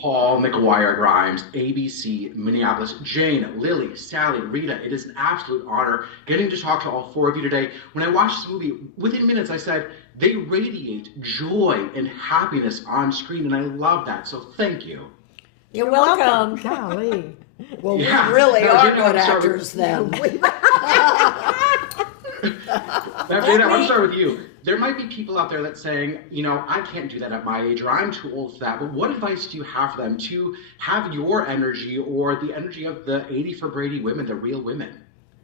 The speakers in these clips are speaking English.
Paul McGuire Grimes, ABC, Minneapolis, Jane, Lily, Sally, Rita. It is an absolute honor getting to talk to all four of you today. When I watched this movie, within minutes I said, they radiate joy and happiness on screen, and I love that, so thank you. You're welcome. Golly. Well, Yeah. we really No, are Jane, good I'm sorry. actors then. Dana, I'm sorry with you. There might be people out there that's saying, you know, I can't do that at my age, or I'm too old for that. But what advice do you have for them to have your energy or the energy of the 80 for Brady women, the real women?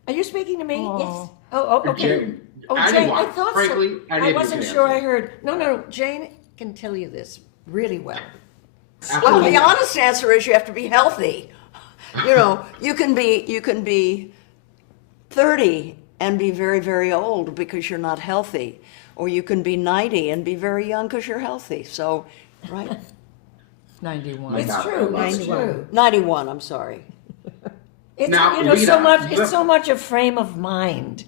Are you speaking to me? Oh. Yes. Oh, okay. Jane, Oh, Jane, anyone, I thought frankly, so. any I of you wasn't can sure answer. I heard. No, Jane can tell you this really well. Well, Absolutely. the honest answer is you have to be healthy. You know, you can be 30 and be very, very old because you're not healthy. Or you can be 90 and be very young because you're healthy. So, right? 91. It's true. It's true. 91, I'm sorry. It's Now, you know Rita, so much. It's so much a frame of mind.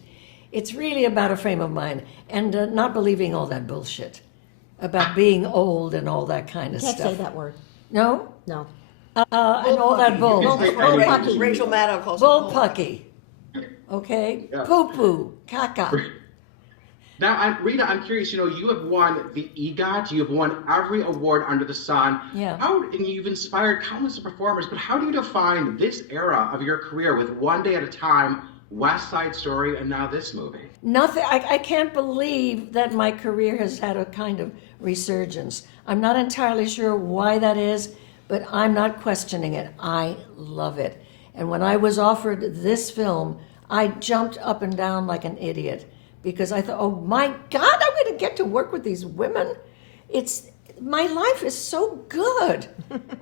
It's really about a frame of mind and not believing all that bullshit about being old and all that kind of Can't stuff. say that word. No, No. and all that bull. You can say anything. Rachel Maddow calls it Bullpucky. Okay? Yeah. Poo-poo. Caca. Now, Rita, I'm curious, you know, you have won the EGOT, you have won every award under the sun. Yeah. And you've inspired countless of performers, but how do you define this era of your career with One Day at a Time, West Side Story, and now this movie? Nothing. I can't believe that my career has had a kind of resurgence. I'm not entirely sure why that is, but I'm not questioning it. I love it. And when I was offered this film, I jumped up and down like an idiot because I thought, oh my God, I'm going to get to work with these women. My life is so good.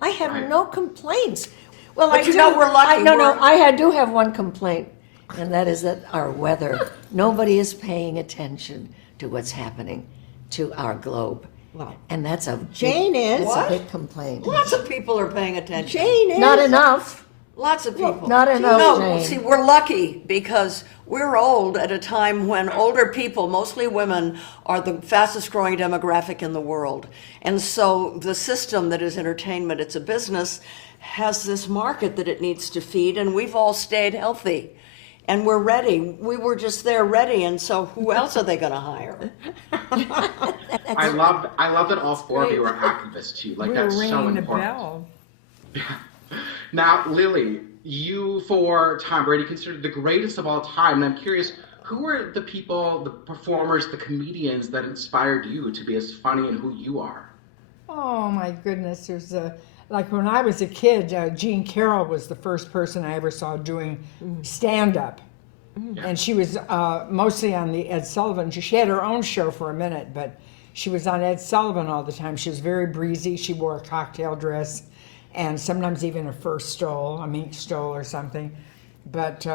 I have no complaints. Well, But you know we're lucky. I do have one complaint, and that is that our weather. Nobody is paying attention to what's happening to our globe. Well, And that's a Jane is. That's What? a big complaint. Lots of people are paying attention. Jane is. Not enough. Lots of people. Not enough, No, Jane. see, we're lucky because we're old at a time when older people, mostly women, are the fastest growing demographic in the world. And so the system that is entertainment, it's a business, has this market that it needs to feed, and we've all stayed healthy. And we're ready. We were just there ready, and so who else are they going to hire? I love that all four of you are activists too. Like, We're that's so ringing the important. bell. Now, Lily, you for Tom Brady considered the greatest of all time, and I'm curious, who were the people, the performers, the comedians that inspired you to be as funny and who you are? Oh my goodness, there's like when I was a kid, Jean Carroll was the first person I ever saw doing stand-up. And she was mostly on the Ed Sullivan. She had her own show for a minute, but she was on Ed Sullivan all the time. She was very breezy. She wore a cocktail dress and sometimes even a fur stole, a mink stole or something. But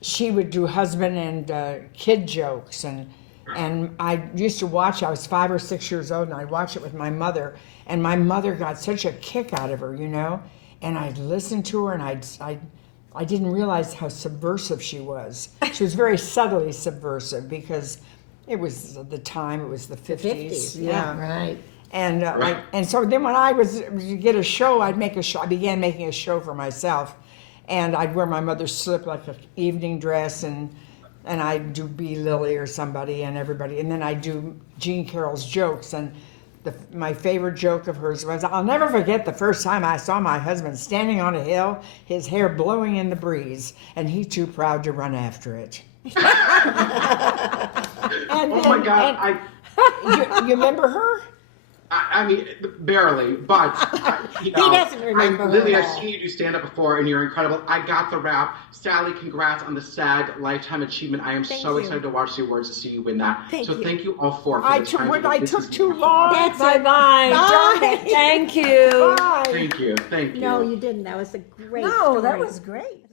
she would do husband and kid jokes. And I used to watch, I was 5 or 6 years old, and I'd watch it with my mother. And my mother got such a kick out of her, you know? And I'd listen to her, and I didn't realize how subversive she was. She was very subtly subversive because it was the time, it was the 50s. 50s, yeah. Right. And and so then when I was to get a show, I'd make a show. I began making a show for myself, and I'd wear my mother's slip like an evening dress, and I'd do B. Lily or somebody and everybody, and then I'd do Jean Carroll's jokes. And my favorite joke of hers was, I'll never forget the first time I saw my husband standing on a hill, his hair blowing in the breeze, and he too proud to run after it. Oh my God, You remember her? I mean, barely, but you know, He doesn't remember her Lily, at I've all. seen you do stand up before, and you're incredible. I got the rap. Sally, congrats on the SAG Lifetime Achievement. I am so you. excited to watch the awards to see you win that. Thank so you. thank you all four for I this took time. I This took is too incredible. long. That's Bye it. bye. Bye. Thank you. Bye. Thank you. Thank you. No, you didn't. That was a great No, story. that was great.